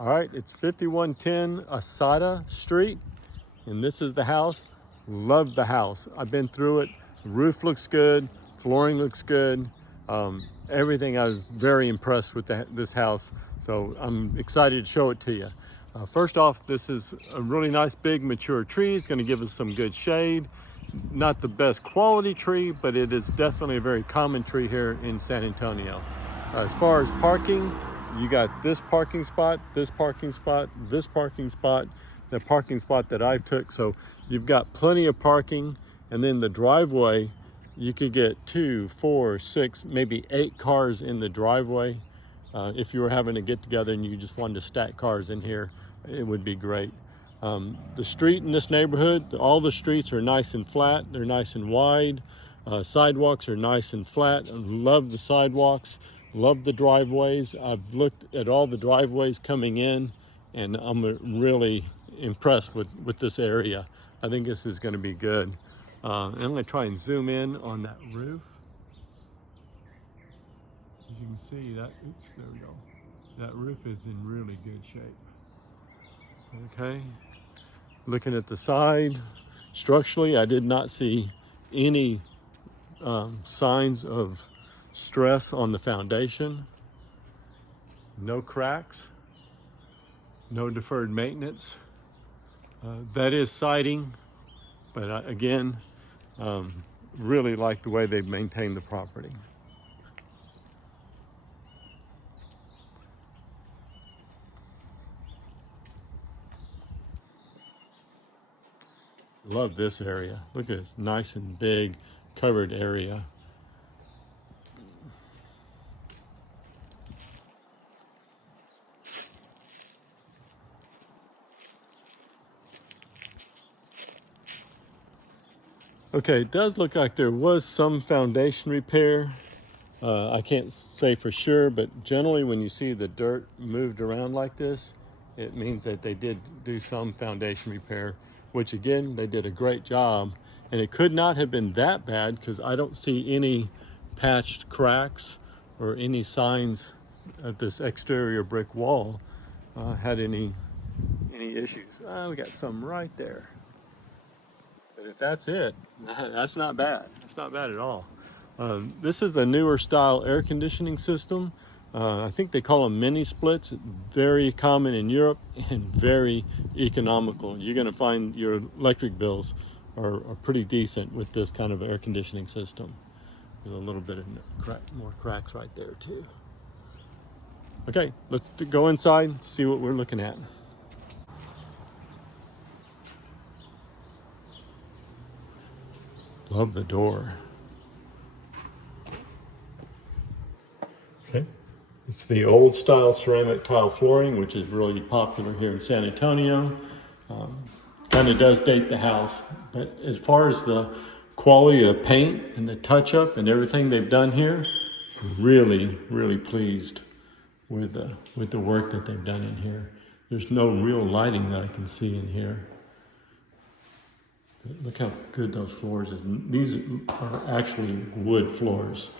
All right, it's 5110 Asada Street, and this is the house. Love the house. I've been through it. The roof looks good, flooring looks good. Everything, I was very impressed with this house, so I'm excited to show it to you. First off, this is a really nice big mature tree. It's going to give us some good shade. Not the best quality tree, but it is definitely a very common tree here in San Antonio. As far as parking, you got this parking spot, this parking spot, this parking spot, the parking spot that I took. So you've got plenty of parking. And then the driveway, you could get 2, 4, 6, maybe 8 cars in the driveway. If you were having a get together and you just wanted to stack cars in here, it would be great. The street in this neighborhood, all the streets are nice and flat. They're nice and wide. Sidewalks are nice and flat. I love the sidewalks. Love the driveways. I've looked at all the driveways coming in, and I'm really impressed with this area. I think this is going to be good. And I'm going to try and zoom in on that roof. As you can see, that, oops, there we go. That roof is in really good shape. Okay. Looking at the side, structurally, I did not see any signs of stress on the foundation. No cracks, no deferred maintenance. That is siding, but again, really like the way they've maintained the property. Love this area. Look at this nice and big covered area. Okay, it does look like there was some foundation repair. I can't say for sure, but generally when you see the dirt moved around like this, it means that they did do some foundation repair, which again, they did a great job. And it could not have been that bad because I don't see any patched cracks or any signs that this exterior brick wall had any issues. We got some right there. But if that's it, that's not bad. That's not bad at all. This is a newer style air conditioning system. I think they call them mini splits. Very common in Europe and very economical. You're going to find your electric bills are pretty decent with this kind of air conditioning system. There's a little bit of more cracks right there too. Okay, let's go inside, see what we're looking at. Love the door. Okay. It's the old style ceramic tile flooring, which is really popular here in San Antonio. Kind of does date the house, but as far as the quality of the paint and the touch up and everything they've done here, really, really pleased with the work that they've done in here. There's no real lighting that I can see in here. Look how good those floors is. These are actually wood floors.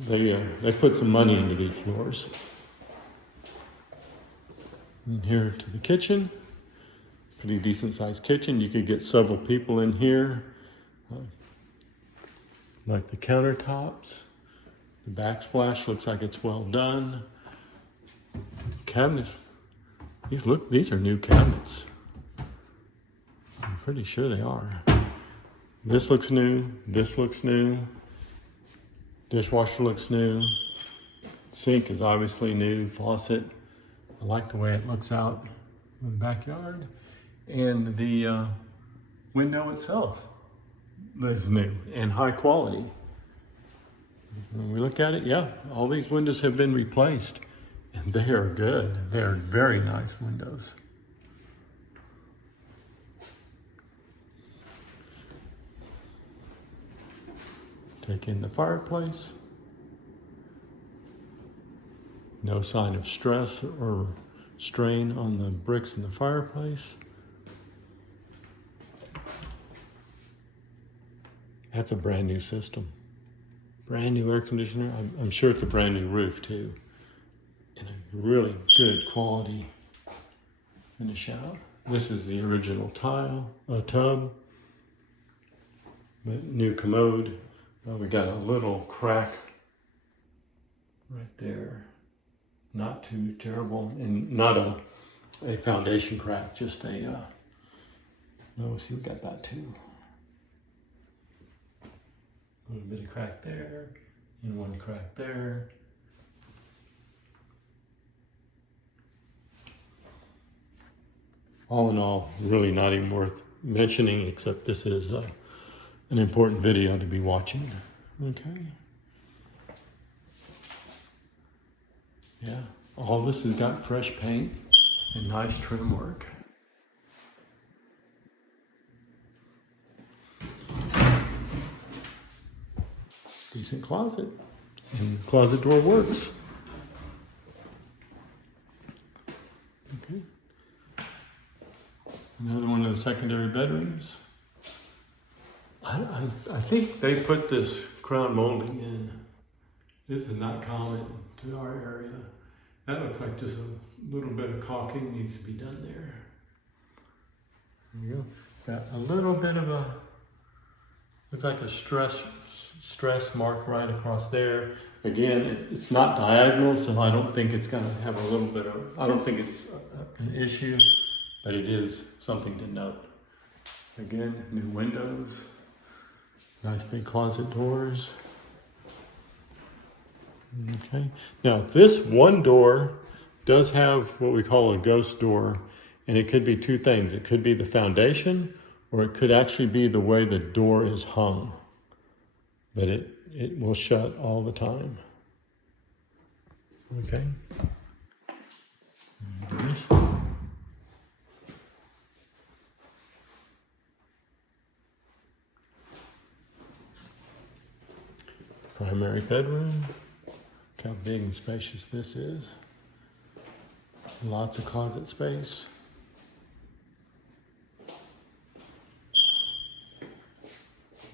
They put some money into these floors. And here to the kitchen. Pretty decent sized kitchen. You could get several people in here. Like the countertops. The backsplash looks like it's well done. Cabinets. These are new cabinets. I'm pretty sure they are. This looks new. This looks new. Dishwasher looks new. Sink is obviously new. Faucet. I like the way it looks out in the backyard. And the window itself is new and high quality. When we look at it, yeah, all these windows have been replaced. And they are good. They are very nice windows. Take in the fireplace. No sign of stress or strain on the bricks in the fireplace. That's a brand new system. Brand new air conditioner. I'm sure it's a brand new roof too. And really good quality finish out. This is the original tile, tub, but new commode. We got a little crack right there. Not too terrible, and not a foundation crack, just a, no, see, we got that too. A little bit of crack there, and one crack there. All in all, really not even worth mentioning, except this is an important video to be watching. Okay. Yeah, all this has got fresh paint and nice trim work. Decent closet, and closet door works. Okay. Another one of the secondary bedrooms. I think they put this crown molding in. This is not common to our area. That looks like just a little bit of caulking needs to be done there. There you go. Got a little bit of a, looks like a stress mark right across there. Again, it's not diagonal, so I don't think it's gonna have a little bit of, I don't think it's an issue, but it is something to note. Again, new windows, nice big closet doors. Okay, now this one door does have what we call a ghost door, and it could be two things. It could be the foundation, or it could actually be the way the door is hung. But it will shut all the time. Okay. Primary bedroom. Look how big and spacious this is. Lots of closet space.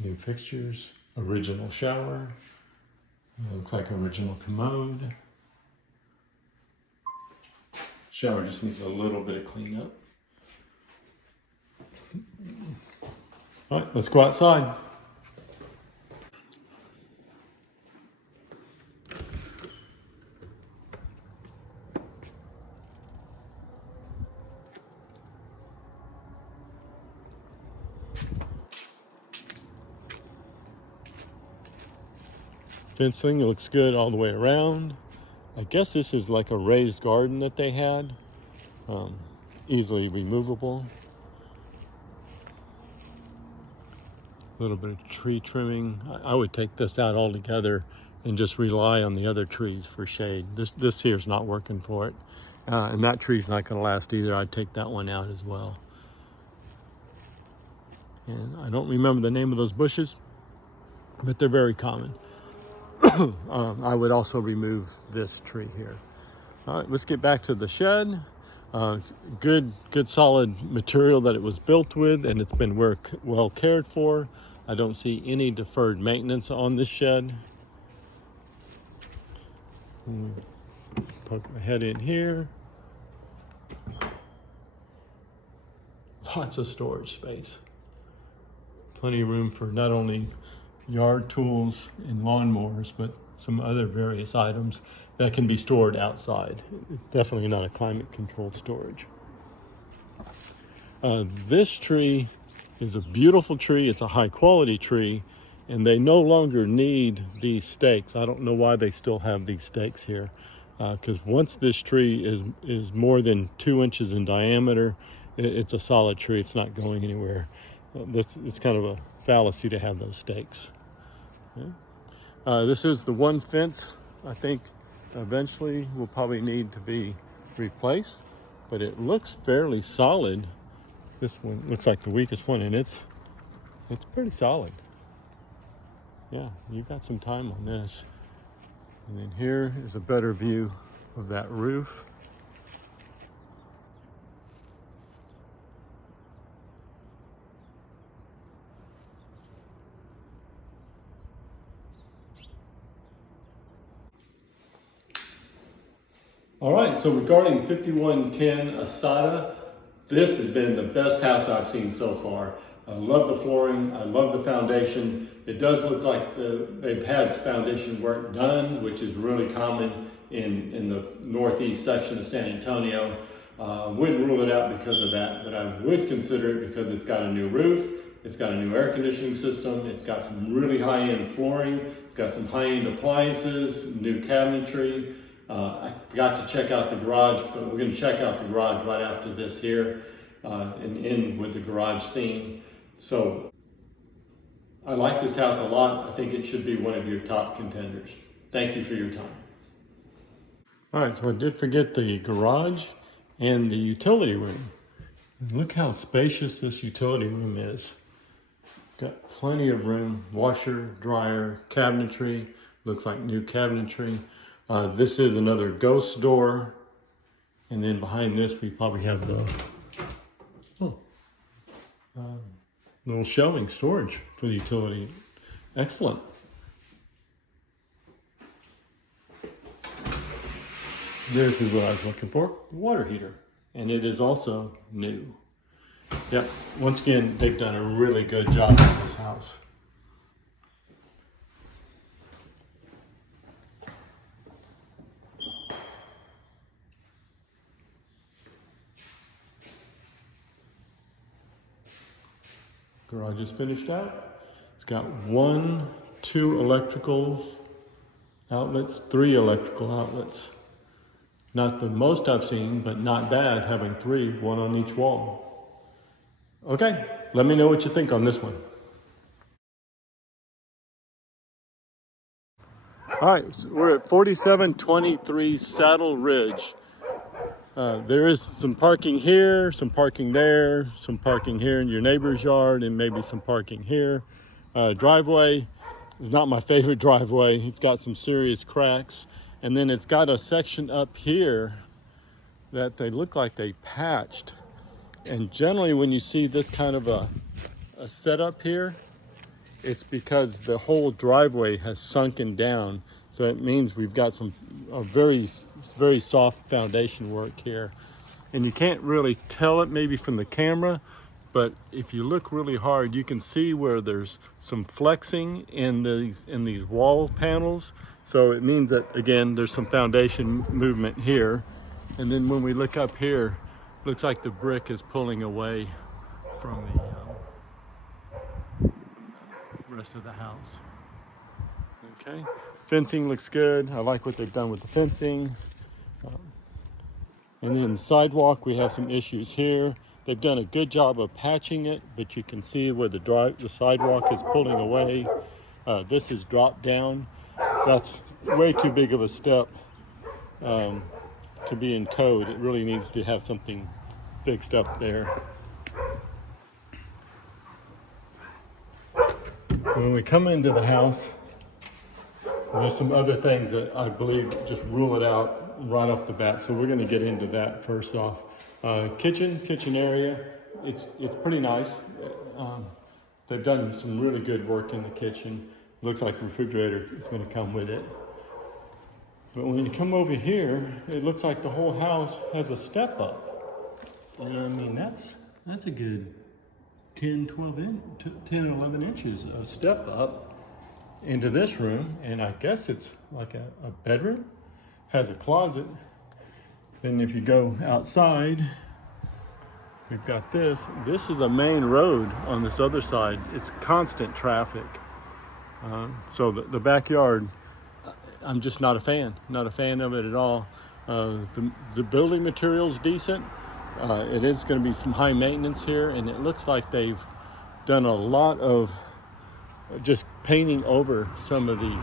New fixtures, original shower. Looks like original commode. Shower just needs a little bit of cleanup. All right, let's go outside. Fencing looks good all the way around. I guess this is like a raised garden that they had. Easily removable. A little bit of tree trimming. I would take this out altogether and just rely on the other trees for shade. This here is not working for it. And that tree's not going to last either. I'd take that one out as well. And I don't remember the name of those bushes, but they're very common. I would also remove this tree here. All right, let's get back to the shed. Good solid material that it was built with, and it's been well cared for. I don't see any deferred maintenance on this shed. Poke my head in here. Lots of storage space. Plenty of room for not only yard tools and lawnmowers, but some other various items that can be stored outside. Definitely not a climate controlled storage. This tree is a beautiful tree. It's a high quality tree, and they no longer need these stakes. I don't know why they still have these stakes here, because once this tree is more than 2 inches in diameter, it's a solid tree. It's not going anywhere. It's kind of a fallacy to have those stakes. Yeah. This is the one fence I think eventually will probably need to be replaced, but it looks fairly solid. This one looks like the weakest one, and it's pretty solid. Yeah, you've got some time on this. And then here is a better view of that roof. All right, so regarding 5110 Asada, this has been the best house I've seen so far. I love the flooring, I love the foundation. It does look like they've had foundation work done, which is really common in the northeast section of San Antonio. Wouldn't rule it out because of that, but I would consider it because it's got a new roof, it's got a new air conditioning system, it's got some really high-end flooring, it's got some high-end appliances, new cabinetry. I forgot to check out the garage, but we're going to check out the garage right after this here and end with the garage scene. So I like this house a lot. I think it should be one of your top contenders. Thank you for your time. All right, so I did forget the garage and the utility room. Look how spacious this utility room is. Got plenty of room, washer, dryer, cabinetry, looks like new cabinetry. This is another ghost door. And then behind this, we probably have the little shelving storage for the utility. Excellent. This is what I was looking for, the water heater. And it is also new. Yep, once again, they've done a really good job in this house. Garage is finished out. It's got 2 electrical outlets, 3 electrical outlets. Not the most I've seen, but not bad having 3, 1 on each wall. Okay, let me know what you think on this one. All right, so we're at 4723 Saddle Ridge. There is some parking here, some parking there, some parking here in your neighbor's yard, and maybe some parking here. Driveway is not my favorite driveway. It's got some serious cracks. And then it's got a section up here that they look like they patched. And generally when you see this kind of a setup here, it's because the whole driveway has sunken down. So it means we've got a very soft foundation work here. And you can't really tell it maybe from the camera, but if you look really hard, you can see where there's some flexing in these wall panels. So it means that, again, there's some foundation movement here. And then when we look up here, looks like the brick is pulling away from the rest of the house. Okay, fencing looks good. I like what they've done with the fencing. And then sidewalk, we have some issues here. They've done a good job of patching it, but you can see where the sidewalk is pulling away. This is dropped down. That's way too big of a step to be in code. It really needs to have something fixed up there. When we come into the house, there's some other things that I believe just rule it out right off the bat. So we're going to get into that first off. Kitchen area, it's pretty nice. They've done some really good work in the kitchen. Looks like the refrigerator is going to come with it. But when you come over here, it looks like the whole house has a step up. And I mean, that's a good 10, 11 inches of step up into this room. And I guess it's like a bedroom, has a closet. Then if you go outside, we've got this. This is a main road on this other side. It's constant traffic. So the backyard, I'm just not a fan of it at all. The building material's decent. It is going to be some high maintenance here, and it looks like they've done a lot of just painting over some of the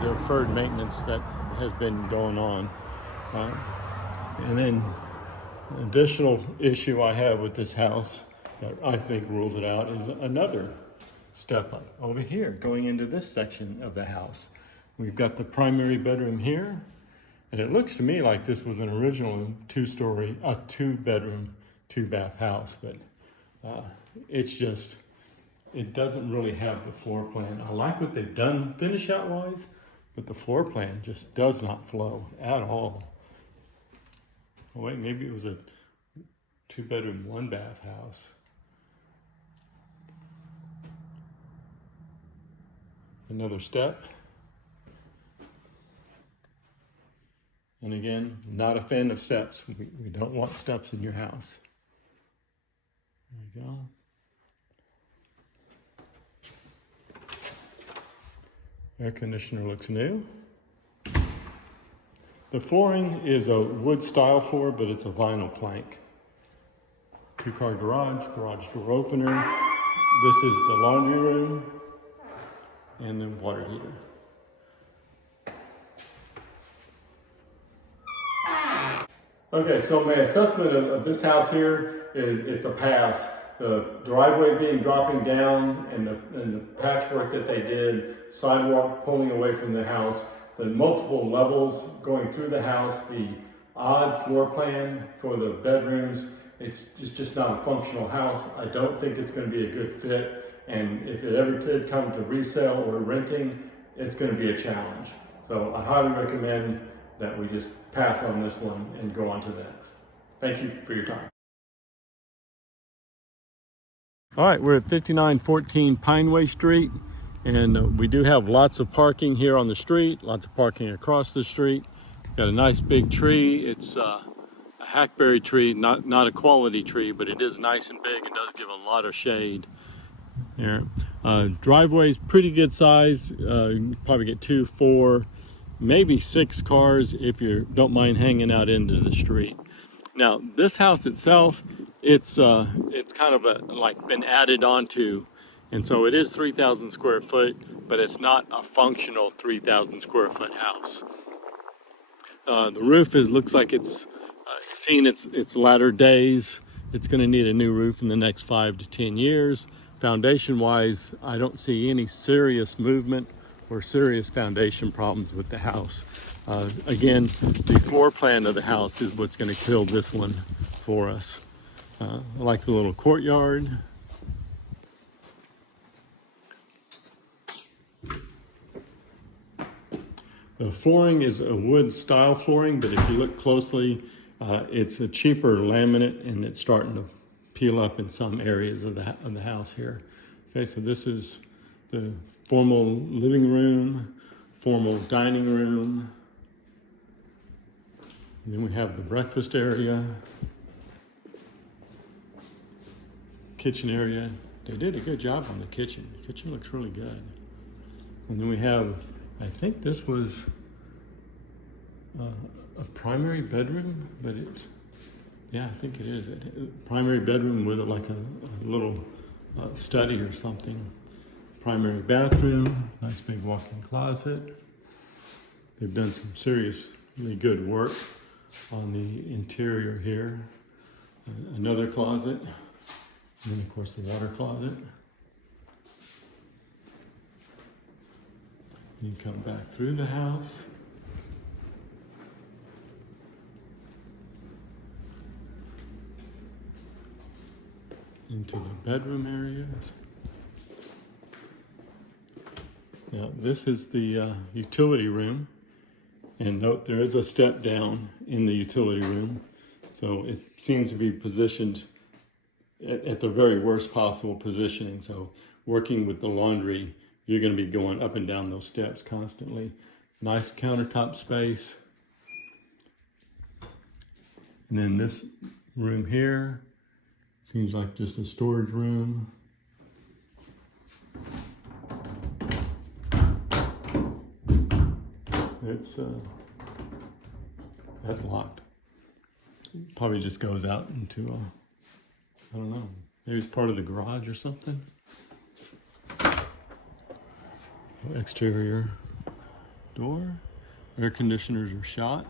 deferred maintenance that has been going on. And then an additional issue I have with this house that I think rules it out is another step up over here going into this section of the house. We've got the primary bedroom here, and it looks to me like this was an original 2-bedroom, 2-bath house, but it doesn't really have the floor plan. I like what they've done finish out wise, but the floor plan just does not flow at all. Oh wait, maybe it was a 2-bedroom, 1-bath house. Another step. And again, not a fan of steps. We don't want steps in your house. There we go. Air conditioner looks new. The flooring is a wood style floor, but it's a vinyl plank. 2-car garage, garage door opener. This is the laundry room and then water heater. Okay, so my assessment of this house here is it's a pass. The driveway being dropping down and the patchwork that they did, sidewalk pulling away from the house, the multiple levels going through the house, the odd floor plan for the bedrooms, it's just not a functional house. I don't think it's going to be a good fit, and if it ever did come to resale or renting, it's going to be a challenge. So I highly recommend that we just pass on this one and go on to the next. Thank you for your time. All right, we're at 5914 Pineway Street, and we do have lots of parking here on the street, lots of parking across the street. Got a nice big tree. It's a hackberry tree, not a quality tree, but it is nice and big and does give a lot of shade there. Driveway's pretty good size. You can probably get 2, 4, maybe 6 cars if you don't mind hanging out into the street. Now, this house itself, it's kind of like been added onto, and so it is 3,000 square foot, but it's not a functional 3,000 square foot house. The roof looks like it's seen its latter days. It's going to need a new roof in the next 5 to 10 years. Foundation-wise, I don't see any serious movement or serious foundation problems with the house. Again, the floor plan of the house is what's going to kill this one for us. I like the little courtyard. The flooring is a wood style flooring, but if you look closely, it's a cheaper laminate, and it's starting to peel up in some areas of the house here. Okay, so this is the formal living room, formal dining room. And then we have the breakfast area, kitchen area. They did a good job on the kitchen. The kitchen looks really good. And then we have, I think this was a primary bedroom, but yeah, I think it is. Primary bedroom with like a little study or something. Primary bathroom, nice big walk-in closet. They've done some seriously good work on the interior here. Another closet, and then of course the water closet. You come back through the house. Into the bedroom areas. Now this is the utility room, and note there is a step down in the utility room, so it seems to be positioned at the very worst possible positioning. So working with the laundry, you're going to be going up and down those steps constantly. Nice countertop space. And then this room here seems like just a storage room. That's locked. Probably just goes out into I don't know, maybe it's part of the garage or something. Exterior door. Air conditioners are shot.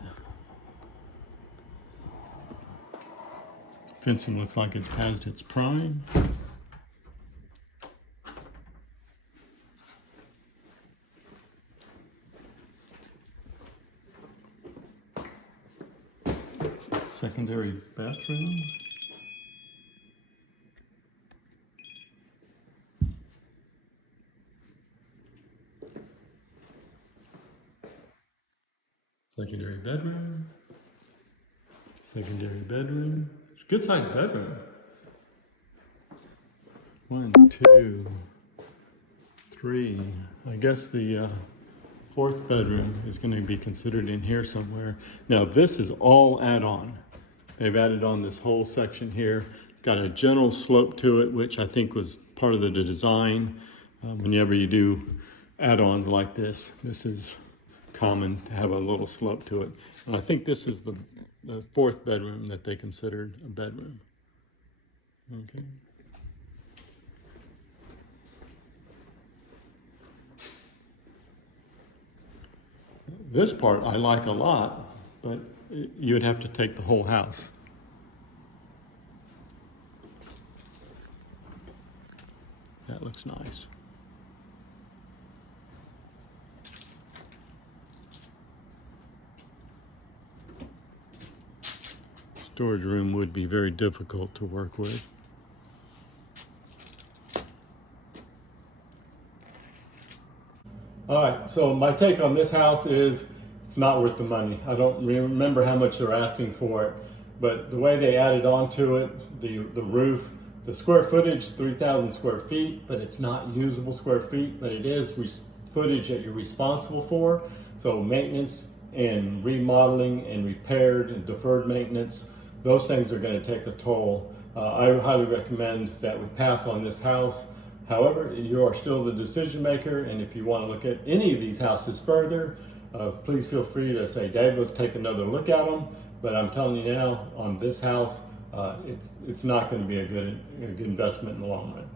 Fencing looks like it's past its prime. Secondary bathroom. Secondary bedroom. Secondary bedroom. It's a good sized bedroom. 1, 2, 3. I guess the fourth bedroom is going to be considered in here somewhere. Now this is all add-on. They've added on this whole section here. It's got a general slope to it, which I think was part of the design. Whenever you do add-ons like this is common to have a little slope to it. And I think this is the fourth bedroom that they considered a bedroom. Okay. This part I like a lot, but you would have to take the whole house. That looks nice. Storage room would be very difficult to work with. All right, so my take on this house is it's not worth the money. I don't remember how much they're asking for it, but the way they added onto it, the roof, the square footage, 3,000 square feet, but it's not usable square feet, but it is footage that you're responsible for. So maintenance and remodeling and repaired and deferred maintenance, those things are going to take a toll. I highly recommend that we pass on this house. However, you are still the decision maker, and if you want to look at any of these houses further, please feel free to say, Dave, let's take another look at them. But I'm telling you now, on this house, it's not going to be a good investment in the long run.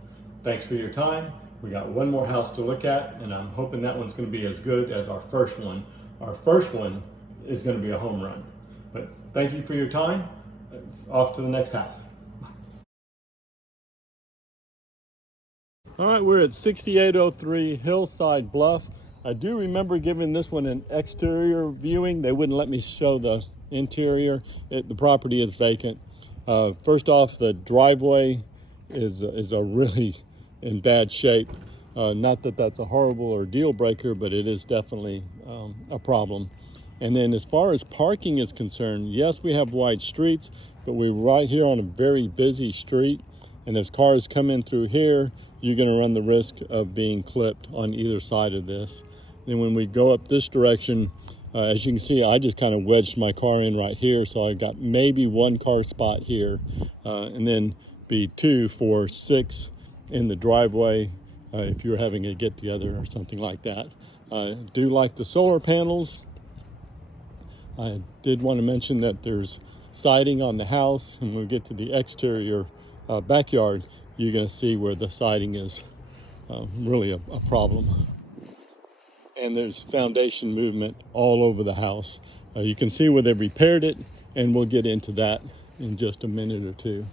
Thanks for your time. We got one more house to look at, and I'm hoping that one's going to be as good as our first one. Our first one is going to be a home run. But thank you for your time. Off to the next house. All right, we're at 6803 Hillside Bluff. I do remember giving this one an exterior viewing. They wouldn't let me show the interior. The property is vacant. First off, the driveway is a really in bad shape. Not that that's a horrible or deal breaker, but it is definitely a problem. And then as far as parking is concerned, yes, we have wide streets, but we're right here on a very busy street. And as cars come in through here, you're going to run the risk of being clipped on either side of this. Then when we go up this direction, as you can see, I just kind of wedged my car in right here. So I got maybe one car spot here, and then be 2, 4, 6 in the driveway if you're having a get together or something like that. I do like the solar panels. I did want to mention that there's siding on the house, and when we get to the exterior backyard, you're going to see where the siding is really a problem. And there's foundation movement all over the house. You can see where they've repaired it, and we'll get into that in just a minute or two.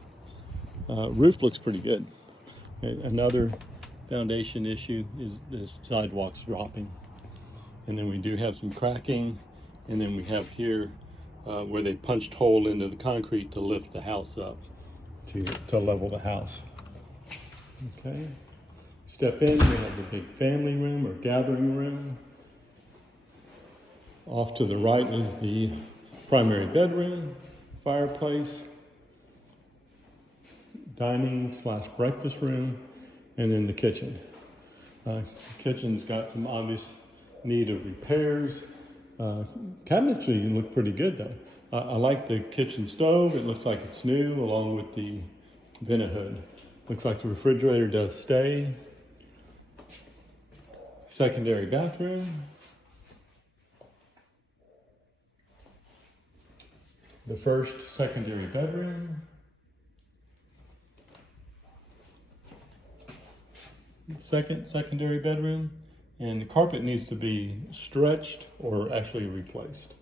Roof looks pretty good. Another foundation issue is the sidewalks dropping. And then we do have some cracking, and then we have here where they punched hole into the concrete to lift the house up, to level the house. Okay, step in, you have the big family room or gathering room. Off to the right is the primary bedroom, fireplace, dining / breakfast room, and then the kitchen. The kitchen's got some obvious need of repairs. Cabinetry look pretty good though. I like the kitchen stove. It looks like it's new, along with the vent hood. Looks like the refrigerator does stay. Secondary bathroom. The first secondary bedroom. Second secondary bedroom. And the carpet needs to be stretched or actually replaced.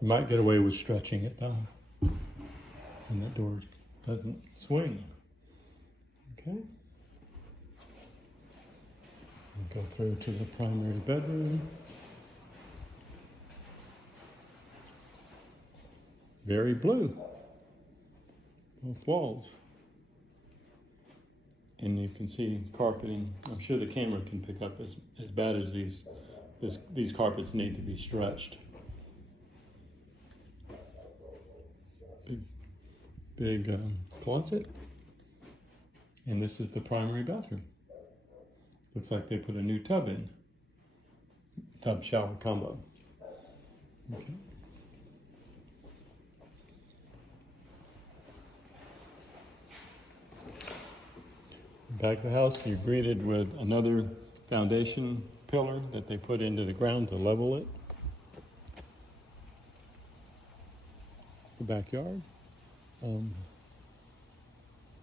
You might get away with stretching it though. And that door doesn't swing. Okay. We'll go through to the primary bedroom. Very blue. Both walls. And you can see carpeting. I'm sure the camera can pick up as bad as these carpets need to be stretched. big closet. And this is the primary bathroom. Looks like they put a new tub in. Tub shower combo. Okay. Back to the house, you're greeted with another foundation pillar that they put into the ground to level it. It's the backyard.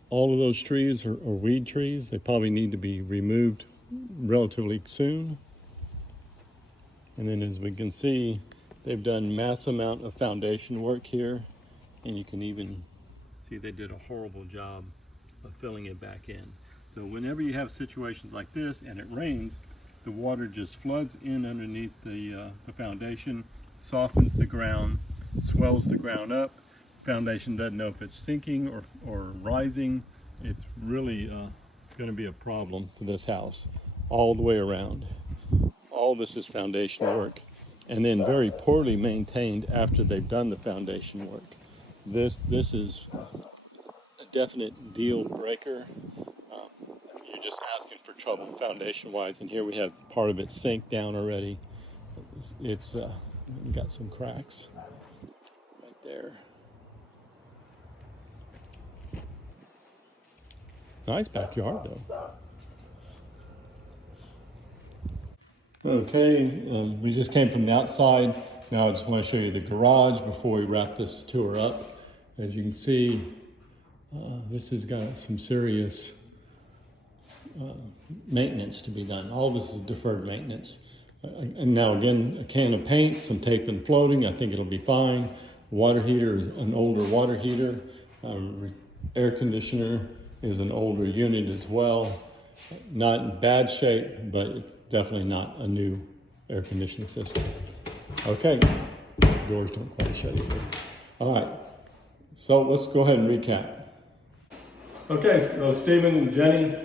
All of those trees are weed trees. They probably need to be removed relatively soon. And then as we can see, they've done mass amount of foundation work here. And you can even see they did a horrible job of filling it back in. So whenever you have situations like this and it rains, the water just floods in underneath the foundation, softens the ground, swells the ground up. Foundation doesn't know if it's sinking or rising. It's really going to be a problem for this house all the way around. All this is foundation work, and then very poorly maintained after they've done the foundation work. This is a definite deal breaker. You're just asking for trouble foundation wise, and here we have part of it sank down already. It's got some cracks right there. Nice backyard though. Okay, we just came from the outside. Now I just want to show you the garage before we wrap this tour up. As you can see, this has got some serious maintenance to be done. All this is deferred maintenance. And now again, a can of paint, some tape and floating. I think it'll be fine. Water heater is an older water heater. Air conditioner is an older unit as well. Not in bad shape, but it's definitely not a new air conditioning system. Okay, doors don't quite shut either. All right, so let's go ahead and recap. Okay, so Stephen and Jenny,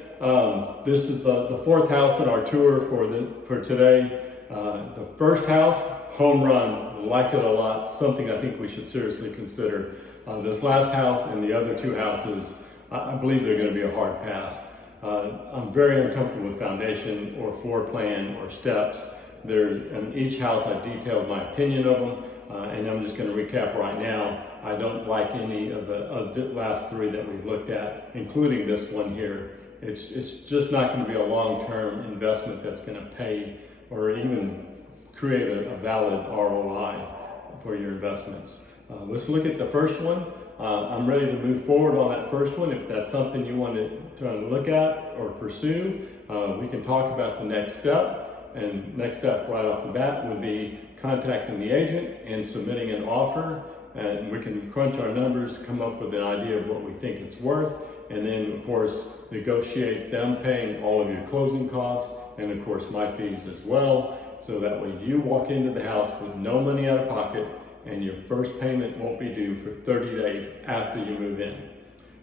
this is the fourth house in our tour for today. The first house, home run, like it a lot, something I think we should seriously consider. This last house and the other two houses, I believe they're going to be a hard pass. I'm very uncomfortable with foundation or floor plan or steps. In each house I detailed my opinion of them, and I'm just going to recap right now. I don't like any of the last three that we've looked at, including this one here. It's just not going to be a long-term investment that's going to pay or even create a valid ROI for your investments. Let's look at the first one. I'm ready to move forward on that first one. If that's something you want to look at or pursue, we can talk about the next step. And next step right off the bat would be contacting the agent and submitting an offer. And we can crunch our numbers, come up with an idea of what we think it's worth. And then of course, negotiate them paying all of your closing costs and of course my fees as well. So that way you walk into the house with no money out of pocket and your first payment won't be due for 30 days after you move in.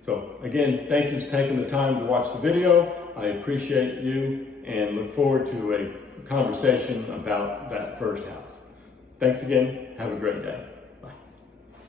So again, thank you for taking the time to watch the video. I appreciate you and look forward to a conversation about that first house. Thanks again. Have a great day.